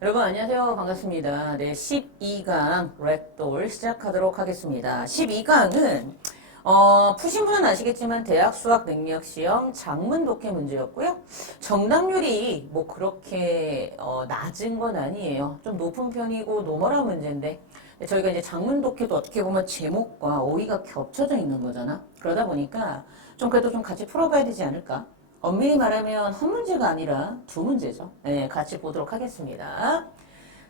여러분 안녕하세요. 반갑습니다. 네, 12강 렉돌 시작하도록 하겠습니다. 12강은 푸신 분은 아시겠지만 대학 수학 능력 시험 작문 독해 문제였고요. 정답률이 뭐 그렇게 낮은 건 아니에요. 좀 높은 편이고 노멀한 문제인데 저희가 이제 작문 독해도 어떻게 보면 제목과 어휘가 겹쳐져 있는 거잖아. 그러다 보니까 좀 그래도 좀 같이 풀어봐야 되지 않을까? 엄밀히 말하면 한 문제가 아니라 두 문제죠. 네, 같이 보도록 하겠습니다.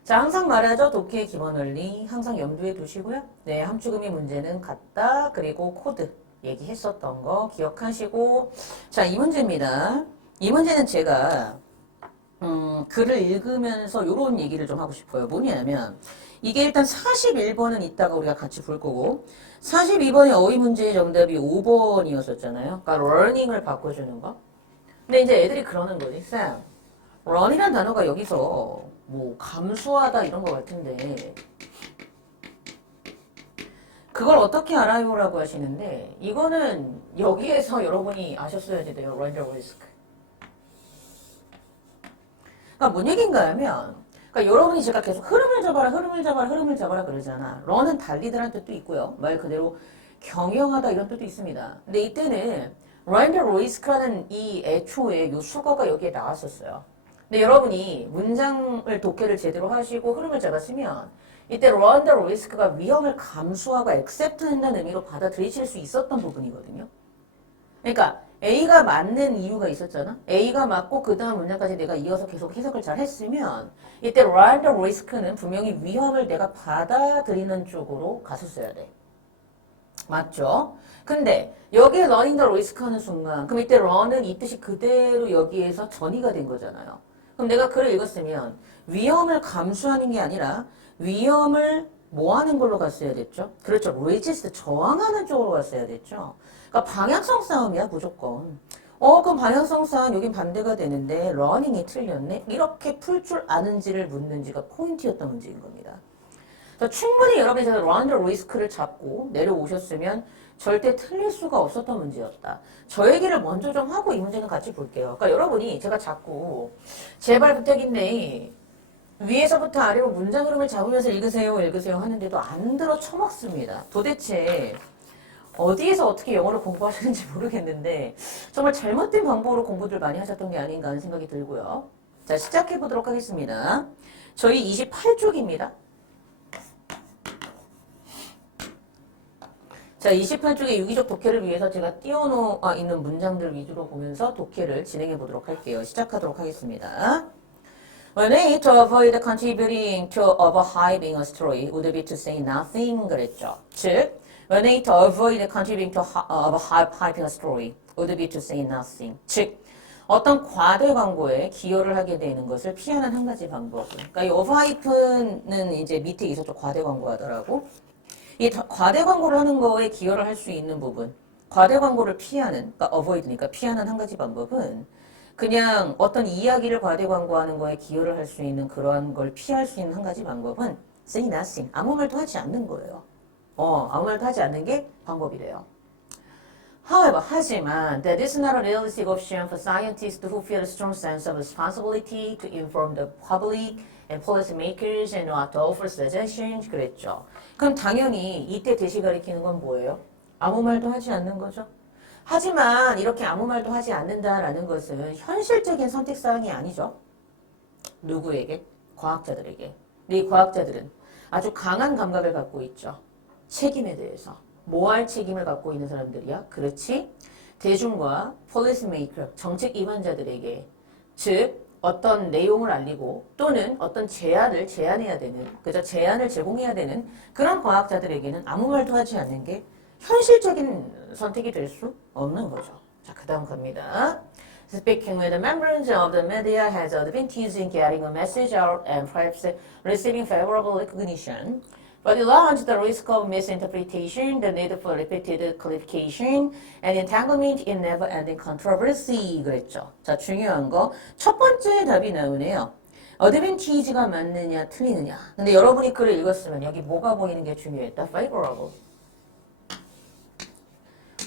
자, 항상 말하죠. 독해의 기본 원리 항상 염두에 두시고요. 네, 함축음이 문제는 같다. 그리고 코드 얘기했었던 거 기억하시고 자, 이 문제입니다. 이 문제는 제가 글을 읽으면서 이런 얘기를 좀 하고 싶어요. 뭐냐면 이게 일단 41번은 이따가 우리가 같이 볼 거고 42번의 어휘 문제의 정답이 5번이었었잖아요. 그러니까 learning을 바꿔주는 거. 근데 이제 애들이 그러는 거지. 쌤, run이란 단어가 여기서 뭐 감수하다 이런 거 같은데 그걸 어떻게 알아요? 라고 하시는데 이거는 여기에서 여러분이 아셨어야지 돼요. run the risk. 그러니까 뭔 얘기인가 하면 그러니까 여러분이 제가 계속 흐름을 잡아라 흐름을 잡아라 흐름을 잡아라 그러잖아. run은 달리다라는 뜻도 있고요. 말 그대로 경영하다 이런 뜻도 있습니다. 근데 이때는 run the risk라는 이 애초에 요 수거가 여기에 나왔었어요. 근데 여러분이 문장을 독해를 제대로 하시고 흐름을 잡았으면 이때 run the risk가 위험을 감수하고 accept 한다는 의미로 받아들이실 수 있었던 부분이거든요. 그러니까 A가 맞는 이유가 있었잖아. A가 맞고 그 다음 문장까지 내가 이어서 계속 해석을 잘 했으면 이때 run the risk는 분명히 위험을 내가 받아들이는 쪽으로 갔었어야 돼. 맞죠? 근데 여기에 running the risk 하는 순간 그럼 이때 run은 이 뜻이 그대로 여기에서 전이가 된 거잖아요. 그럼 내가 글을 읽었으면 위험을 감수하는 게 아니라 위험을 뭐 하는 걸로 갔어야 됐죠? 그렇죠. resist, 저항하는 쪽으로 갔어야 됐죠. 그러니까 방향성 싸움이야 무조건. 그럼 방향성 싸움 여긴 반대가 되는데 running이 틀렸네? 이렇게 풀 줄 아는지를 묻는지가 포인트였던 문제인 겁니다. 충분히 여러분이 저는 run the risk를 잡고 내려오셨으면 절대 틀릴 수가 없었던 문제였다. 저 얘기를 먼저 좀 하고 이 문제는 같이 볼게요. 그러니까 여러분이 제가 자꾸 제발 부탁인데 위에서부터 아래로 문장 흐름을 잡으면서 읽으세요, 읽으세요 하는데도 안 들어 처먹습니다. 도대체 어디에서 어떻게 영어를 공부하시는지 모르겠는데 정말 잘못된 방법으로 공부들 많이 하셨던 게 아닌가 하는 생각이 들고요. 자, 시작해 보도록 하겠습니다. 저희 28쪽입니다. 자, 28쪽의 유기적 독해를 위해서 제가 띄워놓아 있는 문장들 위주로 보면서 독해를 진행해 보도록 할게요. 시작하도록 하겠습니다. One way to avoid contributing to overhyping a story would be to say nothing 그랬죠. 즉, one way to avoid contributing to overhyping a story would be to say nothing. 즉, 어떤 과대 광고에 기여를 하게 되는 것을 피하는 한 가지 방법. 그러니까 이 overhype는 이제 밑에 있었죠. 과대 광고 하더라고. 이 과대 광고를 하는 거에 기여를 할 수 있는 부분, 과대 광고를 피하는, 그러니까 avoid니까 피하는 한 가지 방법은 그냥 어떤 이야기를 과대 광고하는 거에 기여를 할 수 있는 그러한 걸 피할 수 있는 한 가지 방법은 say nothing, 아무 말도 하지 않는 거예요. 아무 말도 하지 않는 게 방법이래요. However, 하지만 that is not a realistic option for scientists who feel a strong sense of responsibility to inform the public and policymakers and not to offer suggestions. 그랬죠. 그럼 당연히 이때 대시 가리키는 건 뭐예요? 아무 말도 하지 않는 거죠. 하지만 이렇게 아무 말도 하지 않는다라는 것은 현실적인 선택사항이 아니죠. 누구에게? 과학자들에게. 근데 이 과학자들은 아주 강한 감각을 갖고 있죠. 책임에 대해서. 뭐 할 책임을 갖고 있는 사람들이야? 그렇지? 대중과 policymaker, 정책 입안자들에게 즉 어떤 내용을 알리고 또는 어떤 제안해야 되는 그죠? 제안을 제공해야 되는 그런 과학자들에게는 아무 말도 하지 않는 게 현실적인 선택이 될 수 없는 거죠. 자, 그 다음 갑니다. Speaking with the members of the media has advantage in getting a message out and perhaps receiving favorable recognition. But it runs the risk of misinterpretation, the need for repeated clarification, and entanglement in never-ending controversy. 그랬죠. 자, 중요한 거. 첫 번째 답이 나오네요. advantage가 맞느냐, 틀리느냐. 근데 여러분이 글을 읽었으면 여기 뭐가 보이는 게 중요했다? favorable.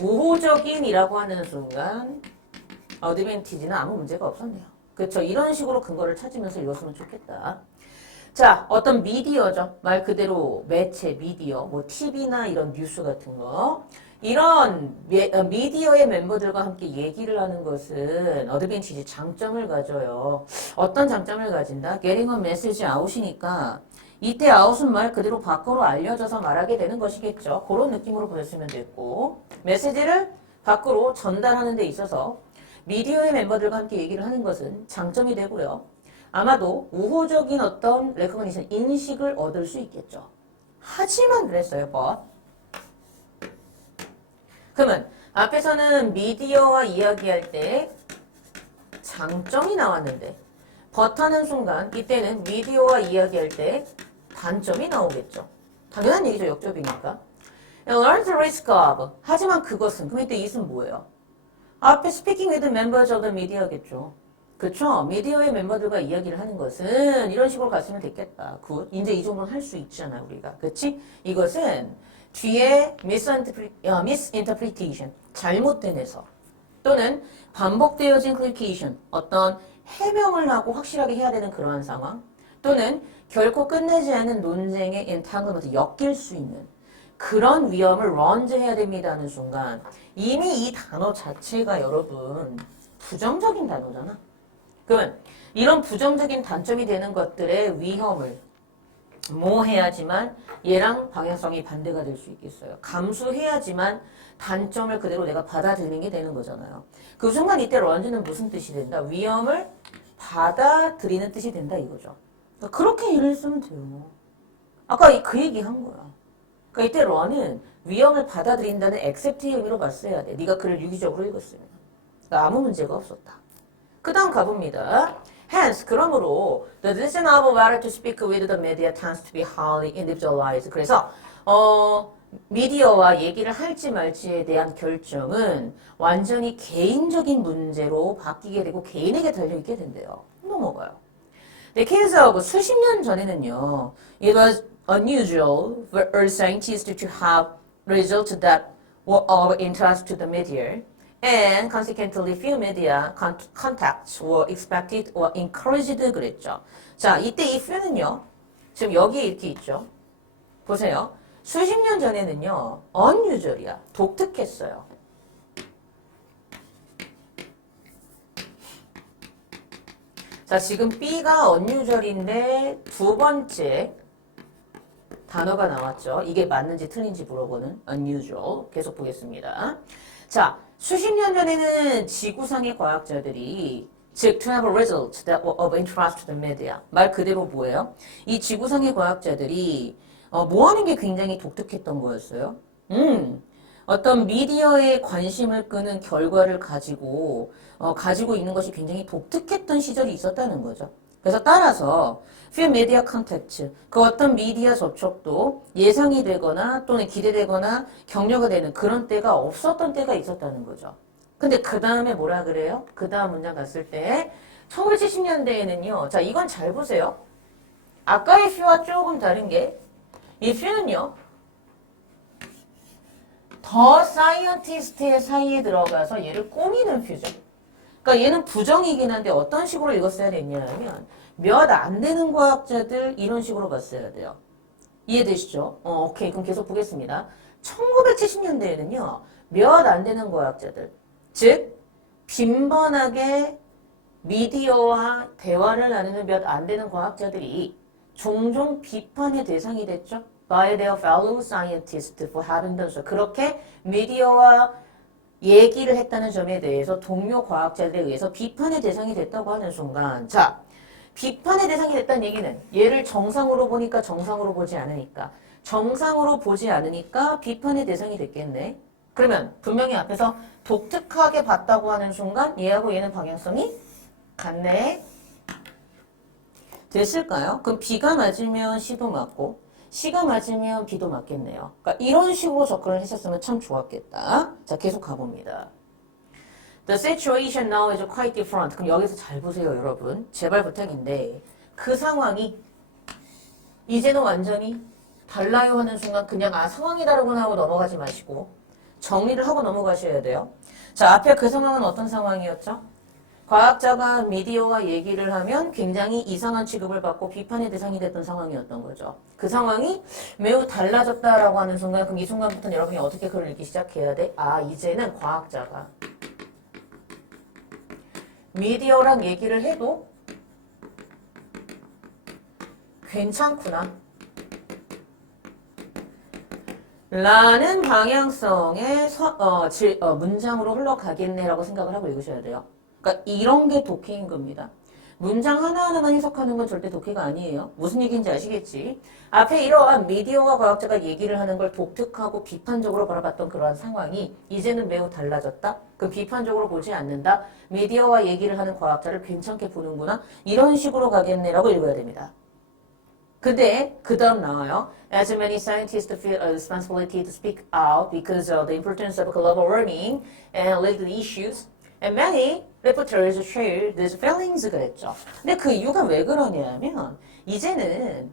우호적인이라고 하는 순간 advantage는 아무 문제가 없었네요. 그쵸? 이런 식으로 근거를 찾으면서 읽었으면 좋겠다. 자, 어떤 미디어죠. 말 그대로 매체, 미디어, 뭐 TV나 이런 뉴스 같은 거. 이런 미디어의 멤버들과 함께 얘기를 하는 것은 어드밴티지 장점을 가져요. 어떤 장점을 가진다? Getting a message out이니까 이때 out은 말 그대로 밖으로 알려져서 말하게 되는 것이겠죠. 그런 느낌으로 보셨으면 됐고 메시지를 밖으로 전달하는 데 있어서 미디어의 멤버들과 함께 얘기를 하는 것은 장점이 되고요. 아마도 우호적인 어떤 레코그니션 인식을 얻을 수 있겠죠. 하지만 그랬어요. but. 그러면 앞에서는 미디어와 이야기할 때 장점이 나왔는데 but 하는 순간 이때는 미디어와 이야기할 때 단점이 나오겠죠. 당연한 얘기죠. 역접이니까. Learn the risk of. 하지만 그것은 그럼 이때 it은 뭐예요? 앞에 speaking with members of the media겠죠. 그쵸? 미디어의 멤버들과 이야기를 하는 것은 이런 식으로 갔으면 됐겠다. 굿. 이제 이 정도는 할 수 있잖아, 우리가. 그치? 이것은 뒤에 misinterpretation, 잘못된 해석 또는 반복되어진 clarification, 어떤 해명을 하고 확실하게 해야 되는 그러한 상황 또는 결코 끝내지 않은 논쟁의 entanglement, 엮일 수 있는 그런 위험을 런즈해야 됩니다 하는 순간 이미 이 단어 자체가 여러분 부정적인 단어잖아. 그러면 이런 부정적인 단점이 되는 것들의 위험을 모해야지만 얘랑 방향성이 반대가 될 수 있겠어요. 감수해야지만 단점을 그대로 내가 받아들이는 게 되는 거잖아요. 그 순간 이때 런즈는 무슨 뜻이 된다? 위험을 받아들이는 뜻이 된다 이거죠. 그러니까 그렇게 이해를 했으면 돼요. 아까 그 얘기 한 거야. 그러니까 이때 런은 위험을 받아들인다는 accept의 의미로 봤어야 돼. 네가 글을 유기적으로 읽었으면. 그러니까 아무 문제가 없었다. 그 다음 가봅니다. Hence, 그러므로 the decision of whether to speak with the media tends to be highly individualized. 그래서 미디어와 얘기를 할지 말지에 대한 결정은 완전히 개인적인 문제로 바뀌게 되고 개인에게 달려있게 된대요. 넘어가요. The case of 수십 년 전에는요. It was unusual for earth scientists to have results that were of interest to the media. And consequently, few media contacts were expected or encouraged 그랬죠. 자, 이때 이 few는요. 지금 여기에 이렇게 있죠. 보세요. 수십 년 전에는요. unusual이야. 독특했어요. 자, 지금 B가 unusual인데 두 번째 단어가 나왔죠. 이게 맞는지 틀린지 물어보는 unusual. 계속 보겠습니다. 자, 수십 년 전에는 지구상의 과학자들이 즉, to have a result that were of interest to the media. 말 그대로 뭐예요? 이 지구상의 과학자들이 뭐 하는 게 굉장히 독특했던 거였어요? 어떤 미디어에 관심을 끄는 결과를 가지고 있는 것이 굉장히 독특했던 시절이 있었다는 거죠. 그래서 따라서 few media contact, 그 어떤 미디어 접촉도 예상이 되거나 또는 기대되거나 격려가 되는 그런 때가 없었던 때가 있었다는 거죠. 근데 그 다음에 뭐라 그래요? 그 다음 문장 갔을 때 1970년대에는요. 자, 이건 잘 보세요. 아까의 few와 조금 다른 게 이 few는요. 더 사이언티스트의 사이에 들어가서 얘를 꾸미는 few죠. 그러니까 얘는 부정이긴 한데 어떤 식으로 읽었어야 됐냐면 몇 안 되는 과학자들 이런 식으로 봤어야 돼요. 이해되시죠? 오케이. 그럼 계속 보겠습니다. 1970년대에는요. 몇 안 되는 과학자들 즉 빈번하게 미디어와 대화를 나누는 몇 안 되는 과학자들이 종종 비판의 대상이 됐죠. by their fellow scientists for having done so. 그렇게 미디어와 얘기를 했다는 점에 대해서 동료 과학자들에 의해서 비판의 대상이 됐다고 하는 순간 자, 비판의 대상이 됐다는 얘기는 얘를 정상으로 보니까 정상으로 보지 않으니까 정상으로 보지 않으니까 비판의 대상이 됐겠네. 그러면 분명히 앞에서 독특하게 봤다고 하는 순간 얘하고 얘는 방향성이 같네. 됐을까요? 그럼 B가 맞으면 C도 맞고 C가 맞으면 B도 맞겠네요. 그러니까 이런 식으로 접근을 했었으면 참 좋았겠다. 자, 계속 가봅니다. The situation now is quite different. 그럼 여기서 잘 보세요, 여러분. 제발 부탁인데 그 상황이 이제는 완전히 달라요 하는 순간 그냥 상황이 다르구나 하고 넘어가지 마시고 정리를 하고 넘어가셔야 돼요. 자, 앞에 그 상황은 어떤 상황이었죠? 과학자가 미디어와 얘기를 하면 굉장히 이상한 취급을 받고 비판의 대상이 됐던 상황이었던 거죠. 그 상황이 매우 달라졌다라고 하는 순간, 그럼 이 순간부터는 여러분이 어떻게 그걸 읽기 시작해야 돼? 아, 이제는 과학자가 미디어랑 얘기를 해도 괜찮구나 라는 방향성의 문장으로 흘러가겠네라고 생각을 하고 읽으셔야 돼요. 그러니까 이런 게 독해인 겁니다. 문장 하나하나만 해석하는 건 절대 독해가 아니에요. 무슨 얘기인지 아시겠지? 앞에 이러한 미디어와 과학자가 얘기를 하는 걸 독특하고 비판적으로 바라봤던 그러한 상황이 이제는 매우 달라졌다? 그 비판적으로 보지 않는다? 미디어와 얘기를 하는 과학자를 괜찮게 보는구나? 이런 식으로 가겠네라고 읽어야 됩니다. 근데 그 다음 나와요. As many scientists feel a responsibility to speak out because of the importance of global warming and related issues, and many reporters share these feelings 그랬죠. 근데 그 이유가 왜 그러냐면 이제는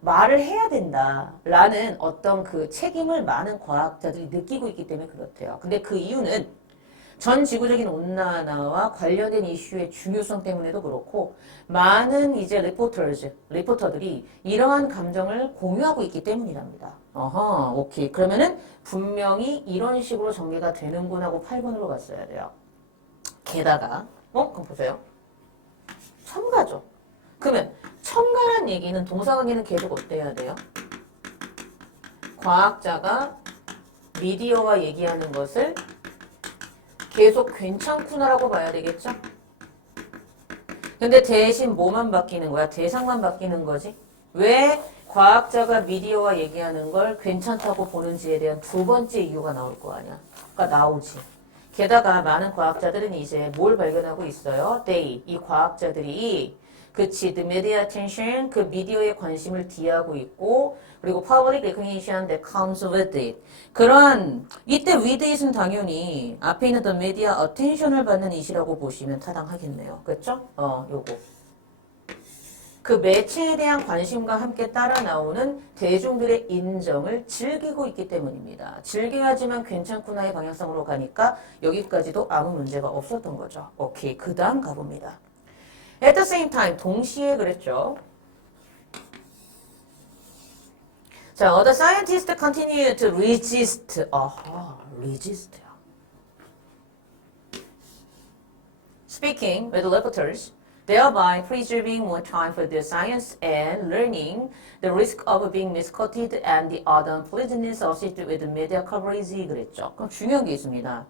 말을 해야 된다라는 어떤 그 책임을 많은 과학자들이 느끼고 있기 때문에 그렇대요. 근데 그 이유는 전 지구적인 온난화와 관련된 이슈의 중요성 때문에도 그렇고 많은 이제 리포터들이 이러한 감정을 공유하고 있기 때문이랍니다. 어허, 오케이. 그러면은 분명히 이런 식으로 전개가 되는구나 하고 8번으로 갔어야 돼요. 게다가 그럼 보세요. 첨가죠. 그러면 첨가란 얘기는 동사관계는 계속 어때야 돼요? 과학자가 미디어와 얘기하는 것을 계속 괜찮구나라고 봐야 되겠죠? 근데 대신 뭐만 바뀌는 거야? 대상만 바뀌는 거지? 왜 과학자가 미디어와 얘기하는 걸 괜찮다고 보는지에 대한 두 번째 이유가 나올 거 아니야? 그러니까 나오지. 게다가 많은 과학자들은 이제 뭘 발견하고 있어요? 이 과학자들이 그치, the media attention, 그 미디어의 관심을 뒤하고 있고, 그리고 public recognition that comes with it. 그런, 이때 with it은 당연히 앞에 있는 the media attention을 받는 it이라고 보시면 타당하겠네요. 그렇죠? 요거. 그 매체에 대한 관심과 함께 따라 나오는 대중들의 인정을 즐기고 있기 때문입니다. 즐겨야지만 괜찮구나의 방향성으로 가니까 여기까지도 아무 문제가 없었던 거죠. 오케이, 그 다음 가봅니다. At the same time, 동시에 그랬죠. 자, other scientists continue to resist. resist요. Speaking with reporters, thereby preserving more time for their science and learning the risk of being misquoted and the other unpleasantness associated with media coverage 그랬죠. 그럼 중요한 게 있습니다.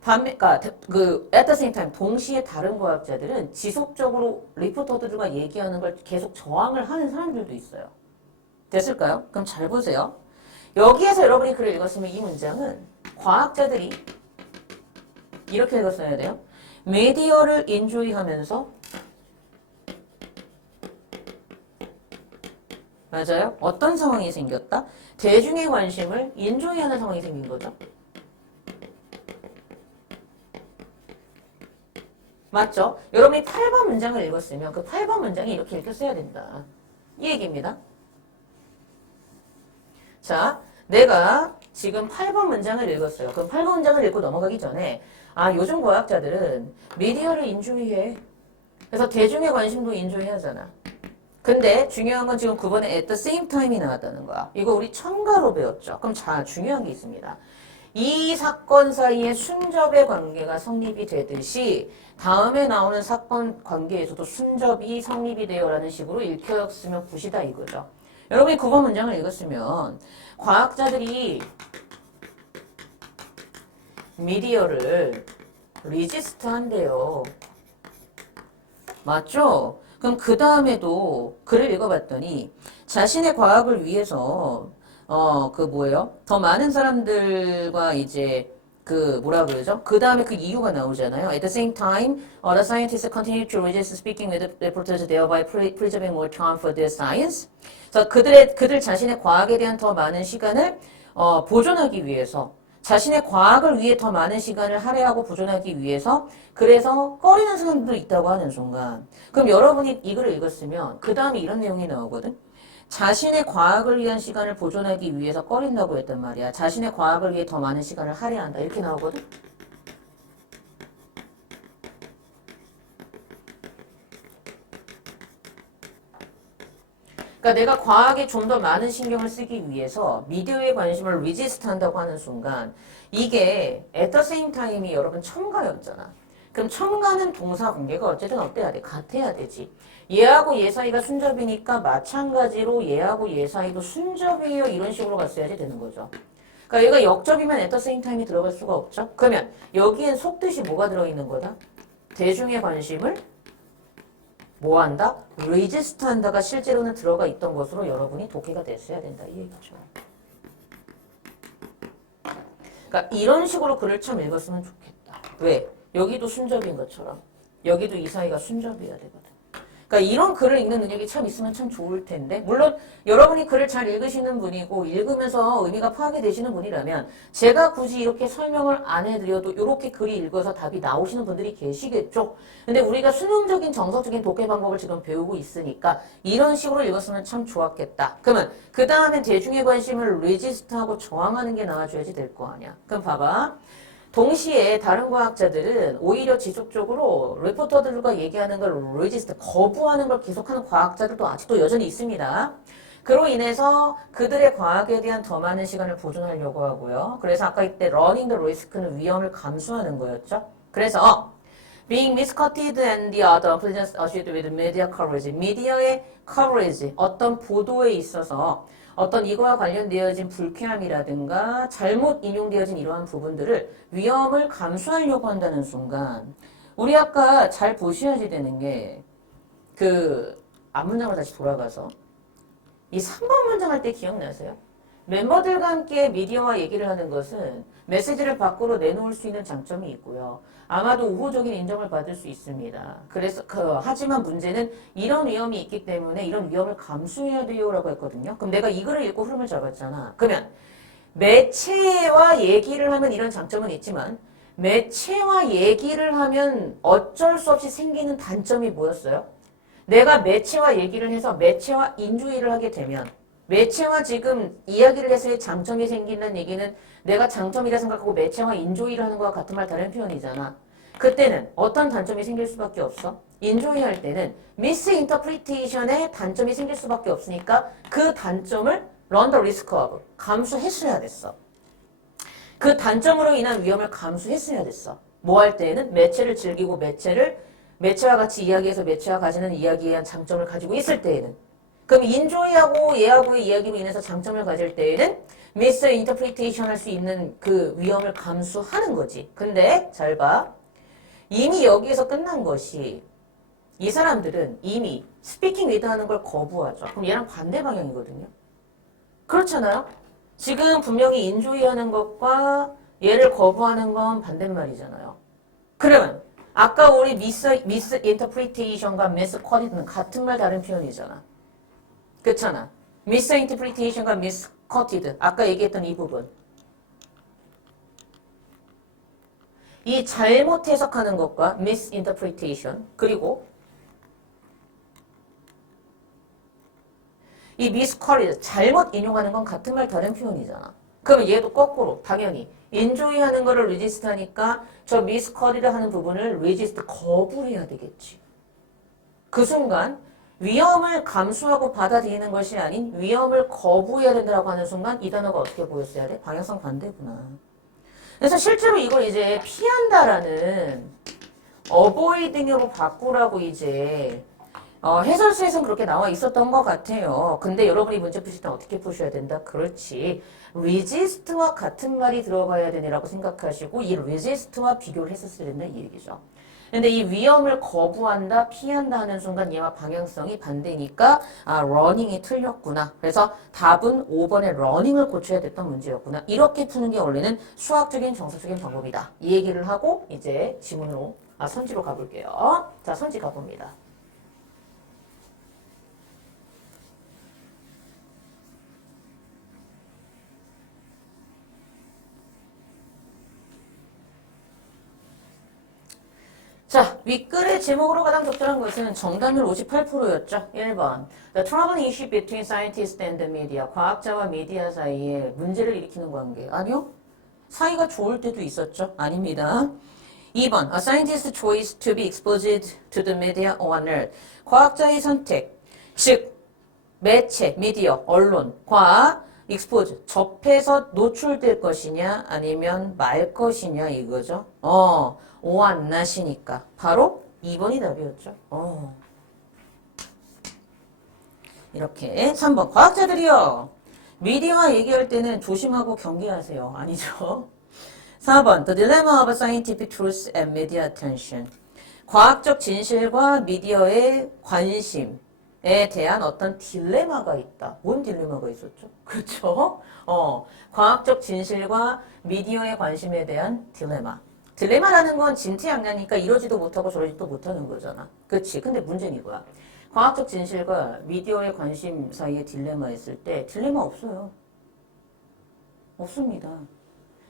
그러니까 at the same time 동시에 다른 과학자들은 지속적으로 리포터들과 얘기하는 걸 계속 저항을 하는 사람들도 있어요. 됐을까요? 그럼 잘 보세요. 여기에서 여러분이 글을 읽었으면 이 문장은 과학자들이 이렇게 읽었어야 돼요. 미디어를 인조이하면서 맞아요? 어떤 상황이 생겼다? 대중의 관심을 인조이하는 상황이 생긴 거죠. 맞죠? 여러분이 8번 문장을 읽었으면 그 8번 문장이 이렇게 읽혔어야 된다. 이 얘기입니다. 자, 내가 지금 8번 문장을 읽었어요. 그럼 8번 문장을 읽고 넘어가기 전에 요즘 과학자들은 미디어를 인조이해. 그래서 대중의 관심도 인조이하잖아. 근데 중요한 건 지금 9번에 at the same time이 나왔다는 거야. 이거 우리 첨가로 배웠죠. 그럼 중요한 게 있습니다. 이 사건 사이에 순접의 관계가 성립이 되듯이 다음에 나오는 사건 관계에서도 순접이 성립이 되어라는 식으로 읽혔으면 굿이다 이거죠. 여러분이 9번 문장을 읽었으면 과학자들이 미디어를 리지스트 한대요. 맞죠? 그럼 그 다음에도 글을 읽어봤더니 자신의 과학을 위해서 더 많은 사람들과 이제 뭐라 그러죠? 그 다음에 그 이유가 나오잖아요. At the same time, the scientists continue to resist speaking with the reporters, thereby preserving more time for their science. 그래서 그들 자신의 과학에 대한 더 많은 시간을 보존하기 위해서 자신의 과학을 위해 더 많은 시간을 할애하고 보존하기 위해서 그래서 꺼리는 사람들도 있다고 하는 순간 그럼 여러분이 이 글을 읽었으면 그 다음에 이런 내용이 나오거든. 자신의 과학을 위한 시간을 보존하기 위해서 꺼린다고 했단 말이야. 자신의 과학을 위해 더 많은 시간을 할애한다. 이렇게 나오거든. 그러니까 내가 과학에 좀 더 많은 신경을 쓰기 위해서 미디어에 관심을 resist 한다고 하는 순간 이게 at the same time이 여러분 첨가였잖아. 그럼 첨가는 동사 관계가 어쨌든 어때야 돼? 같아야 되지. 얘하고 얘 사이가 순접이니까 마찬가지로 얘하고 얘 사이도 순접이에요. 이런 식으로 갔어야지 되는 거죠. 그러니까 얘가 역접이면 at the same time이 들어갈 수가 없죠. 그러면 여기엔 속뜻이 뭐가 들어있는 거다? 대중의 관심을 뭐 한다? resist 한다가 실제로는 들어가 있던 것으로 여러분이 독해가 됐어야 된다. 이 얘기죠. 그러니까 이런 식으로 글을 참 읽었으면 좋겠다. 왜? 여기도 순접인 것처럼 여기도 이 사이가 순접이어야 되거든. 그러니까 이런 글을 읽는 능력이 참 있으면 참 좋을 텐데 물론 여러분이 글을 잘 읽으시는 분이고 읽으면서 의미가 파악이 되시는 분이라면 제가 굳이 이렇게 설명을 안 해드려도 이렇게 글이 읽어서 답이 나오시는 분들이 계시겠죠. 근데 우리가 수능적인 정석적인 독해 방법을 지금 배우고 있으니까 이런 식으로 읽었으면 참 좋았겠다. 그러면 그 다음에 대중의 관심을 resist하고 저항하는 게 나와줘야지 될 거 아니야. 그럼 봐봐. 동시에 다른 과학자들은 오히려 지속적으로 리포터들과 얘기하는 걸 resist, 거부하는 걸 계속하는 과학자들도 아직도 여전히 있습니다. 그로 인해서 그들의 과학에 대한 더 많은 시간을 보존하려고 하고요. 그래서 아까 이때 running the risk는 위험을 감수하는 거였죠. 그래서 being misquoted and the other unpleasant associated with media coverage, 미디어의 coverage, 어떤 보도에 있어서 어떤 이거와 관련되어진 불쾌함이라든가 잘못 인용되어진 이러한 부분들을 위험을 감수하려고 한다는 순간 우리 아까 잘 보셔야지 되는 게 그 앞문장으로 다시 돌아가서 이 3번 문장 할 때 기억나세요? 멤버들과 함께 미디어와 얘기를 하는 것은 메시지를 밖으로 내놓을 수 있는 장점이 있고요. 아마도 우호적인 인정을 받을 수 있습니다. 그래서 하지만 문제는 이런 위험이 있기 때문에 이런 위험을 감수해야 돼요라고 했거든요. 그럼 내가 이 글을 읽고 흐름을 잡았잖아. 그러면 매체와 얘기를 하면 이런 장점은 있지만 매체와 얘기를 하면 어쩔 수 없이 생기는 단점이 뭐였어요? 내가 매체와 얘기를 해서 매체와 인조이를 하게 되면 매체와 지금 이야기를 해서의 장점이 생긴다는 얘기는 내가 장점이라 생각하고 매체와 인조이를 하는 것과 같은 말 다른 표현이잖아. 그때는 어떤 단점이 생길 수밖에 없어? 인조이 할 때는 misinterpretation의 단점이 생길 수밖에 없으니까 그 단점을 run the risk of 감수했어야 됐어. 그 단점으로 인한 위험을 감수했어야 됐어. 뭐 할 때는 매체를 즐기고 매체와 같이 이야기해서 매체와 가지는 이야기에 대한 장점을 가지고 있을 때에는 그럼 인조이하고 얘하고의 이야기로 인해서 장점을 가질 때에는 misinterpretation 할 수 있는 그 위험을 감수하는 거지. 근데 잘 봐. 이미 여기에서 끝난 것이 이 사람들은 이미 스피킹 위드 하는 걸 거부하죠. 그럼 얘랑 반대 방향이거든요. 그렇잖아요. 지금 분명히 인조이 하는 것과 얘를 거부하는 건 반대말이잖아요. 그러면 아까 우리 misinterpretation과 misquoted 같은 말 다른 표현이잖아. 그렇잖아. misinterpretation과 misquoted 아까 얘기했던 이 부분. 이 잘못 해석하는 것과 misinterpretation 그리고 이 misquoted 잘못 인용하는 건 같은 말 다른 표현이잖아. 그러면 얘도 거꾸로 당연히 enjoy 하는 거를 resist 하니까 저 misquoted 하는 부분을 resist 거부해야 되겠지. 그 순간 위험을 감수하고 받아들이는 것이 아닌 위험을 거부해야 된다고 하는 순간 이 단어가 어떻게 보였어야 돼? 방향성 반대구나. 그래서 실제로 이걸 이제 피한다라는 avoiding으로 바꾸라고 이제 해설서에서는 그렇게 나와 있었던 것 같아요. 근데 여러분이 문제 푸실 때 어떻게 푸셔야 된다? 그렇지. resist와 같은 말이 들어가야 되네라고 생각하시고 이 resist와 비교를 했었어야 된다 이 얘기죠. 근데 이 위험을 거부한다, 피한다 하는 순간 얘와 방향성이 반대니까 running이 틀렸구나. 그래서 답은 5번의 running을 고쳐야 됐던 문제였구나. 이렇게 푸는 게 원래는 수학적인 정석적인 방법이다. 이 얘기를 하고 이제 지문으로 선지로 가볼게요. 자, 선지 가봅니다. 자, 윗글의 제목으로 가장 적절한 것은 정답률 58%였죠. 1번. The trouble issue between scientists and the media. 과학자와 미디어 사이에 문제를 일으키는 관계. 아니요. 사이가 좋을 때도 있었죠. 아닙니다. 2번. A scientist's choice to be exposed to the media or on earth. 과학자의 선택. 즉, 매체, 미디어, 언론과 expose, 접해서 노출될 것이냐 아니면 말 것이냐 이거죠. 오와 not이니까 바로 2번이 답이었죠. 이렇게 3번 과학자들이요. 미디어와 얘기할 때는 조심하고 경계하세요. 아니죠. 4번 The dilemma of scientific truth and media attention. 과학적 진실과 미디어의 관심에 대한 어떤 딜레마가 있다. 뭔 딜레마가 있었죠? 그렇죠? 과학적 진실과 미디어의 관심에 대한 딜레마. 딜레마라는 건 진퇴양난이니까 이러지도 못하고 저러지도 못하는 거잖아. 그렇지? 근데 문제는 이거야. 과학적 진실과 미디어의 관심 사이에 딜레마 있을 때 딜레마 없어요. 없습니다.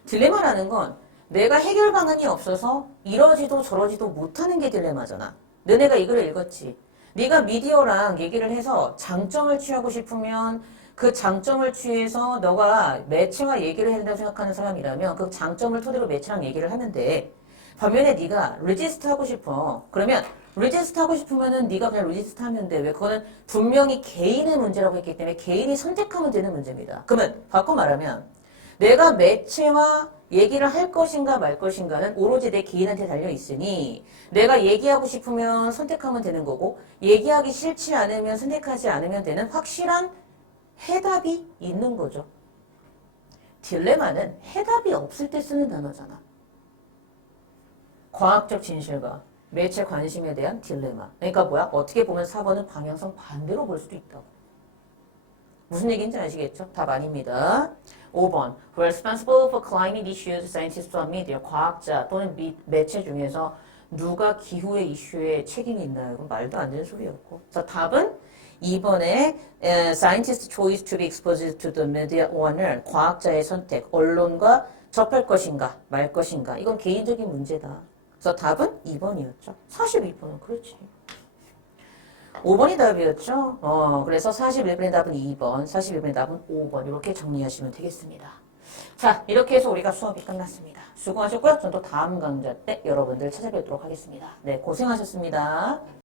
딜레마라는 건 내가 해결 방안이 없어서 이러지도 저러지도 못하는 게 딜레마잖아. 너네가 이 글을 읽었지. 네가 미디어랑 얘기를 해서 장점을 취하고 싶으면 그 장점을 취해서 너가 매체와 얘기를 해야 된다고 생각하는 사람이라면 그 장점을 토대로 매체랑 얘기를 하면 돼. 반면에 네가 리지스트 하고 싶어. 그러면 리지스트 하고 싶으면은 네가 그냥 리지스트 하면 돼. 왜? 그거는 분명히 개인의 문제라고 했기 때문에 개인이 선택하면 되는 문제입니다. 그러면 바꿔 말하면 내가 매체와 얘기를 할 것인가 말 것인가는 오로지 내 개인한테 달려 있으니 내가 얘기하고 싶으면 선택하면 되는 거고 얘기하기 싫지 않으면 선택하지 않으면 되는 확실한 해답이 있는 거죠. 딜레마는 해답이 없을 때 쓰는 단어잖아. 과학적 진실과 매체 관심에 대한 딜레마. 그러니까 뭐야? 어떻게 보면 4번은 방향성 반대로 볼 수도 있다고. 무슨 얘기인지 아시겠죠? 답 아닙니다. 5번. Who are responsible for climate issues, scientists or media? 과학자 또는 매체 중에서 누가 기후의 이슈에 책임이 있나요? 그럼 말도 안 되는 소리였고. 그래서 답은 2번에 scientist choice to be exposed to the media owner. 과학자의 선택, 언론과 접할 것인가 말 것인가. 이건 개인적인 문제다. 그래서 답은 2번이었죠. 42번은 그렇지. 5번이 답이었죠. 그래서 41번의 답은 2번, 41번의 답은 5번 이렇게 정리하시면 되겠습니다. 자, 이렇게 해서 우리가 수업이 끝났습니다. 수고하셨고요. 전 또 다음 강좌 때 여러분들 찾아뵙도록 하겠습니다. 네, 고생하셨습니다.